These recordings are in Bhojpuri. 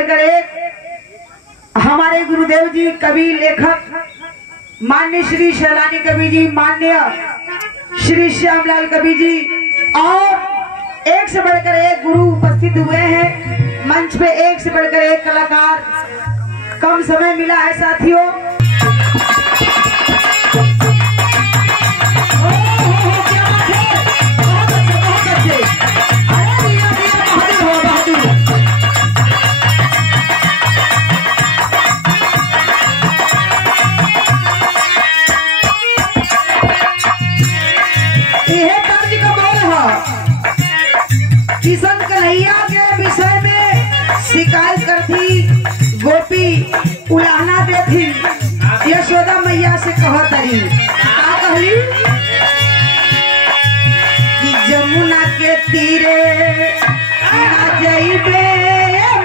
बढ़कर एक हमारे गुरुदेव जी, कवि लेखक माननीय श्री शैलानी कवि जी, माननीय श्री श्यामलाल कवि जी, और एक से बढ़कर एक गुरु उपस्थित हुए हैं मंच पे। एक से बढ़कर एक कलाकार, कम समय मिला है साथियों। किशन कन्हैया के विषय में शिकायत करती गोपी उलाहना देती यशोदा मैया से कहतरी का कहली कि जमुना के तीरे ना जइबे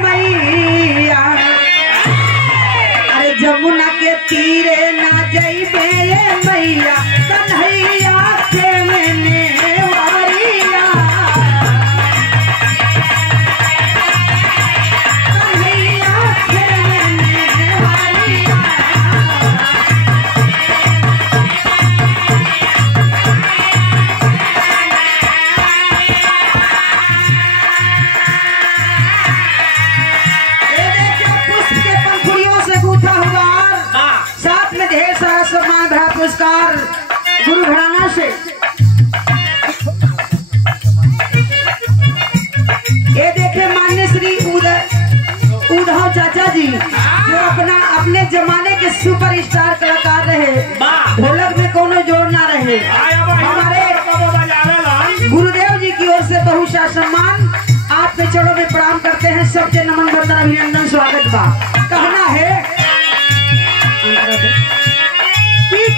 मैया, अरे जमुना के तीरे ना जइबे मैया, कन्हैया के मैंने पुरस्कार गुरु घराना से। ये देखे मान्य श्री उद्धव चाचा जी, जो अपने जमाने के सुपरस्टार कलाकार रहे, ढोलक में कोनो जोड़ ना रहे। हमारे गुरुदेव जी की ओर से बहुत सा सम्मान आपके चरणों में प्रणाम करते हैं। सबके नमन वंदन अभिनंदन स्वागत बा। कहना है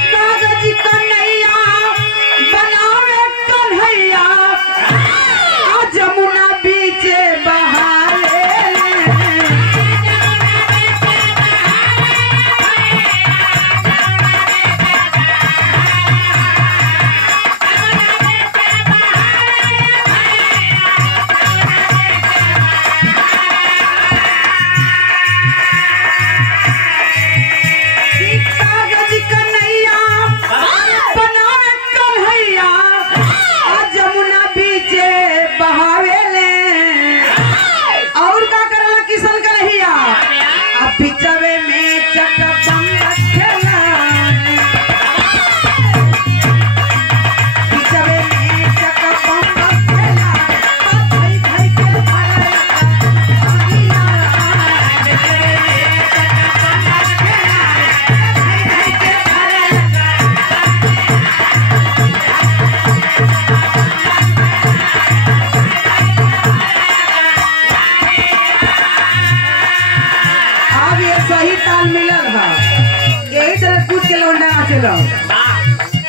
कागज कन्हैया बनावे कन्हैया, जमुना बीचे बहारे,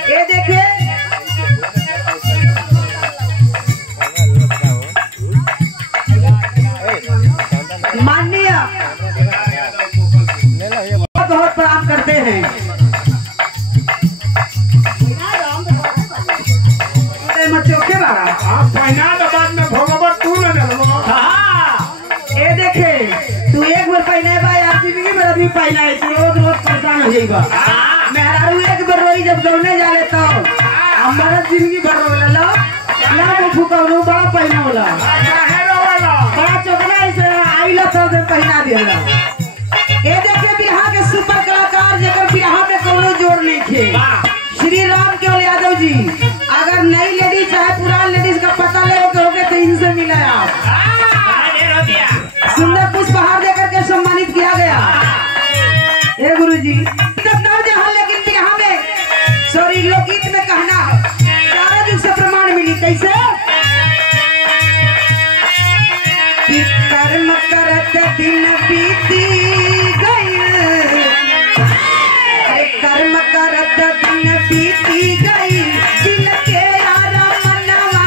ये देखे माननीय बहुत प्रणाम करते हैं। ये देखे तू एक बार पहने जिंदगी में अभी पहना है, तू रोज रोज परेशान हो जाएगा। मेहरारू एक बार रोई जब दौड़ने जा ले तो हमारा जिंदगी भर रोला ला फूकरू बड़ा पहना होला, बड़ा चौकना ऐसे आई ला तो पहना दिया। ये देखे बिहार के सुपर कलाकार जगह बिहार में कोनो जोड़ नहीं थे, श्री राम केवल यादव जी। अगर नई लेडीज चाहे पुरानी लेडीज का पता ले होगे तो इनसे मिला आप। सुंदर पुष्पहार देकर के सम्मानित किया गया। हे गुरु जी, लेकिन बिहार में सॉरी लोकगीत में कहना चारों युग से प्रमाण मिली। कैसे कि कर्म करत दिन बीती गई, कर्म करत दिन बीती गई, दिल के यारा मनवा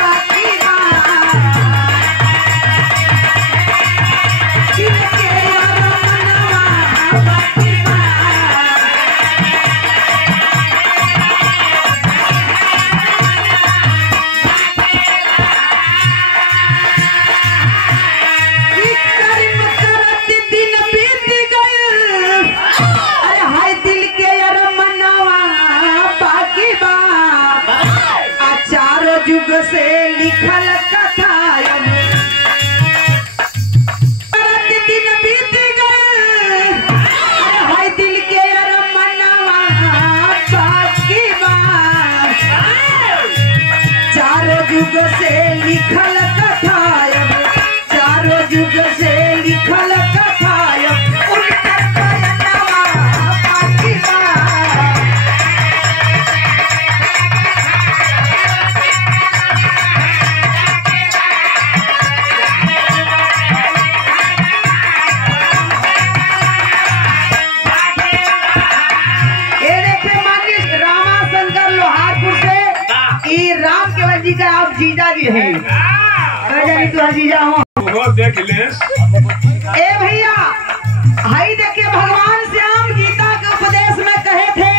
बाकी दिल के यारा मनवा बाकी से लिखल कथा दिन बीत गए हाय दिल के अरमनवा बाकी बात चारों युग से लिखल कथा चारों युग से लिखल कथा उनकर बयानवा बाकी बात जी का आप जीजा जी है तो जीजा हो देख ले ए भैया हाई देखिए भगवान श्याम गीता के उपदेश में कहे थे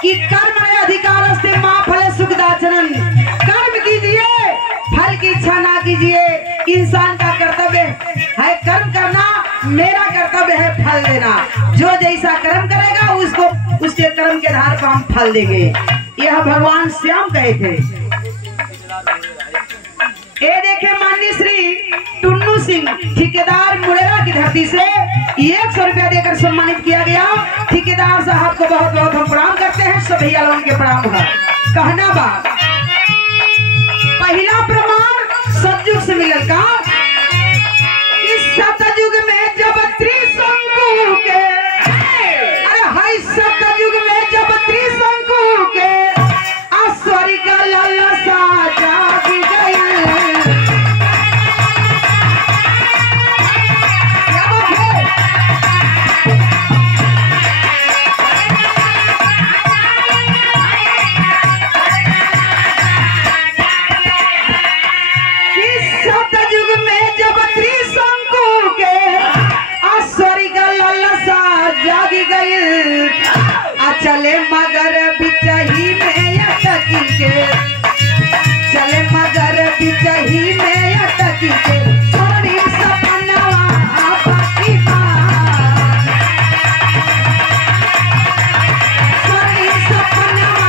कि कर्म में अधिकार से मां फले सुखदाचरण कर्म कीजिए फल की इच्छा ना कीजिए इंसान का कर्तव्य है कर्म करना मेरा कर्तव्य है फल देना जो जैसा कर्म करेगा उसको उसके कर्म के आधार पर हम फल देंगे यह भगवान श्याम कहे थे। ये देखे माननीय श्री टुन्नू सिंह ठेकेदार मुड़ेरा की धरती से 100 रुपया देकर सम्मानित किया गया। ठेकेदार साहब को बहुत बहुत हम प्रणाम करते हैं। सब भैया लोगों के प्रणाम है। कहना बा पहला प्रमाण सतयुग से मिलल का इस सतयुग में जब त्रिशंकु के अरे हाय सतयुग में जब त्रिशंकु के आश्चर्य का लालसा जागी गई चले मगर बिचही में अटकी के चले मगर बिचही में अटकी के सोनी सपनवा बाकी बात सोनी सपनवा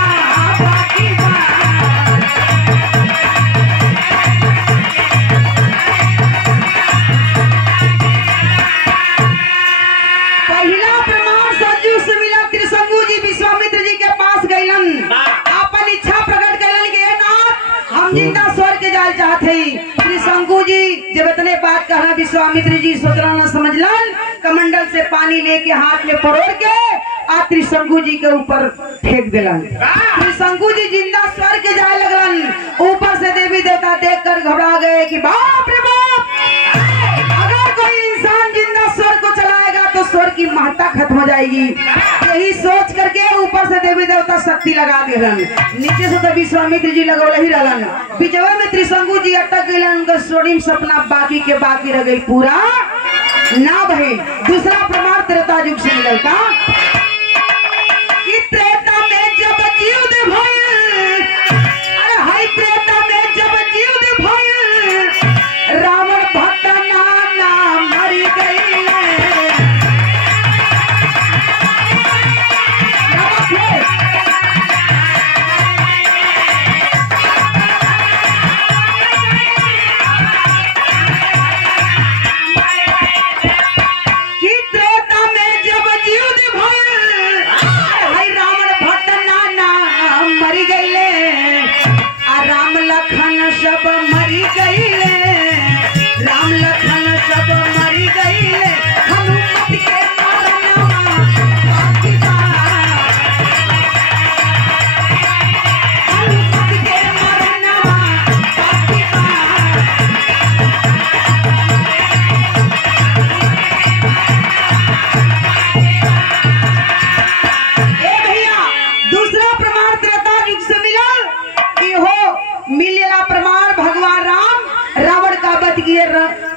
बाकी बात पहला प्रमाण सतयुग से मिला। त्रिशंकु जी विश्वामित्र जी के पास गइलन अपन इच्छा प्रकट कइलन कि हे नाथ हम जिंदा स्वर्ग के जाल चाहते हैं। त्रिशंकु जी जब इतने बात कहना विश्वामित्र जी सोचलन न समझलन कमंडल से पानी लेके हाथ में परोड़ के आ त्रिशंकु जी के ऊपर फेंक दिलन। त्रिशंकु जी जिंदा स्वर्ग के जाए लगलन। ऊपर से देवी देवता देखकर घबरा गए कि बाप रे बाप अगर कोई इंसान जिंदा स्वर्ग को चलाएगा तो स्वर्ग की महत्ता खत्म हो जाएगी। यही सोच करके ऊपर से देवी देवता शक्ति लगा दिलन। नीचे से तो विश्वामित्र जी लगौले ही रहलन। बीचवा में त्रिशंकु जी अटक गइलन। उनका स्वर्णिम सपना बाकी के बाकी रह गई पूरा ना भइल। दूसरा प्रमाण त्रेता युग से मिलल का कि त्रेता में जब जीव दे भइल अरे हाय त्रेता में जब जीव दे भइल रावण भक्त नाना मरी गई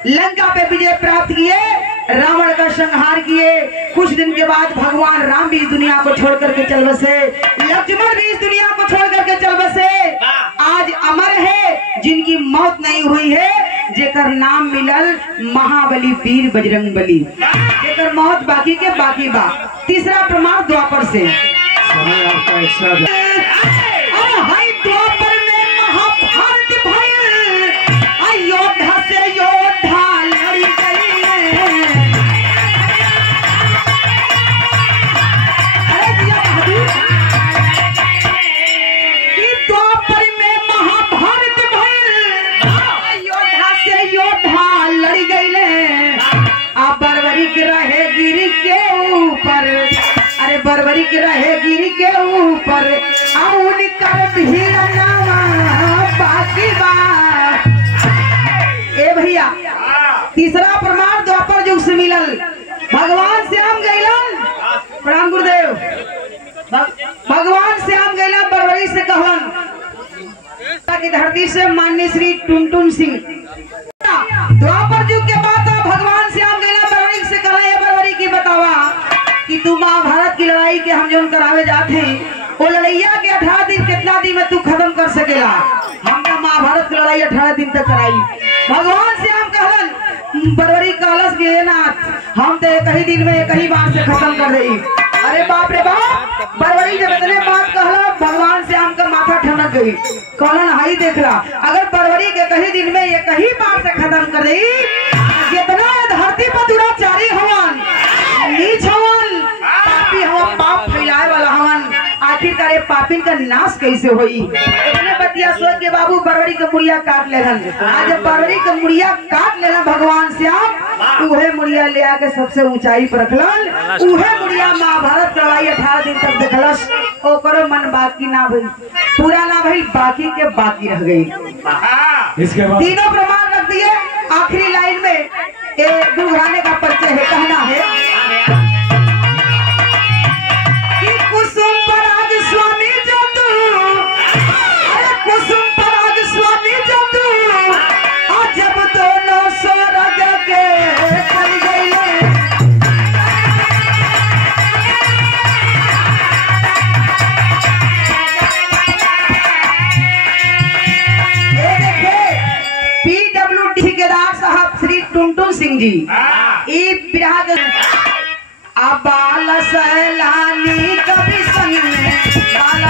लंका पे विजय प्राप्त किए, रावण का संहार किए। कुछ दिन के बाद भगवान राम भी इस दुनिया को छोड़ करके चल बसे, लक्ष्मण भी इस दुनिया को छोड़ करके चल बसे। आज अमर है जिनकी मौत नहीं हुई है, जेकर नाम मिलल महाबली वीर बजरंग बली, जेकर मौत बाकी के बाकी बा। तीसरा प्रमाण द्वापर से द्वापर में महाभारत बरबरिक रहे गिर के ऊपर, अरे बरबरिक रहे गिर के ऊपर आउन कर भिड़नावा बाकी बा। ए भैया तीसरा प्रमाण द्वापर युग से मिलल। भगवान श्याम गैलन, प्रणाम गुरुदेव, भगवान श्याम गैलन बरबरी से कहलन की धरती से माननीय श्री टुनटुन सिंह। द्वापर युग के बाद भगवान श्याम गैलन बरबरी से कहला बरबरी की बतावा कि तू महाभारत की लड़ाई के हम जो करावे जाते वो लड़ैया के 18 दिन कितना दिन में तू खत्म कर सकेला। हम महाभारत की लड़ाई 18 दिन तक कराई। भगवान श्याम कहलन बरबरी कहलस के नाथ हम तो एक ही दिन में एक ही बार से खत्म कर रही। अरे बाप रे बाप, बरबरी जब इतने बात कहला भगवान श्याम का माथा ठनक गई। कहलन हाई देखला अगर बरबरी के कहीं दिन में एक ही बार से खत्म कर रही, जितना धरती पर दुराचारी हवन, नीच हवन, पापी हवन, पाप फैलाए वाला हवन, आखिरकार पापिन का नाश कैसे होई। इतने बतिया सोच के बाबू बरबरी के मुड़िया काट लेहन। आज बरबरी के मुड़िया काट लेना भगवान श्याम, उहे मुड़िया ले आके सबसे ऊंचाई पर रखलन। उहे मुड़िया महाभारत लड़ाई 18 दिन तक देखलस। ओकरो मन बाकी ना भई, पूरा ना भई, बाकी के बाकी रह गई। इसके बाद तीनों प्रमाण रख दिए। आखिरी लाइन में एक दुर्घाने का परिचय है, कहना है कि कुसुम पराग स्वामी जदू, अरे कुसुम पराग स्वामी जदू, और जब दोनों स्वर्ग के चल गए। ठेकेदार साहब श्री टुनटुन सिंह जी बाल सैलानी कभी संग में बाल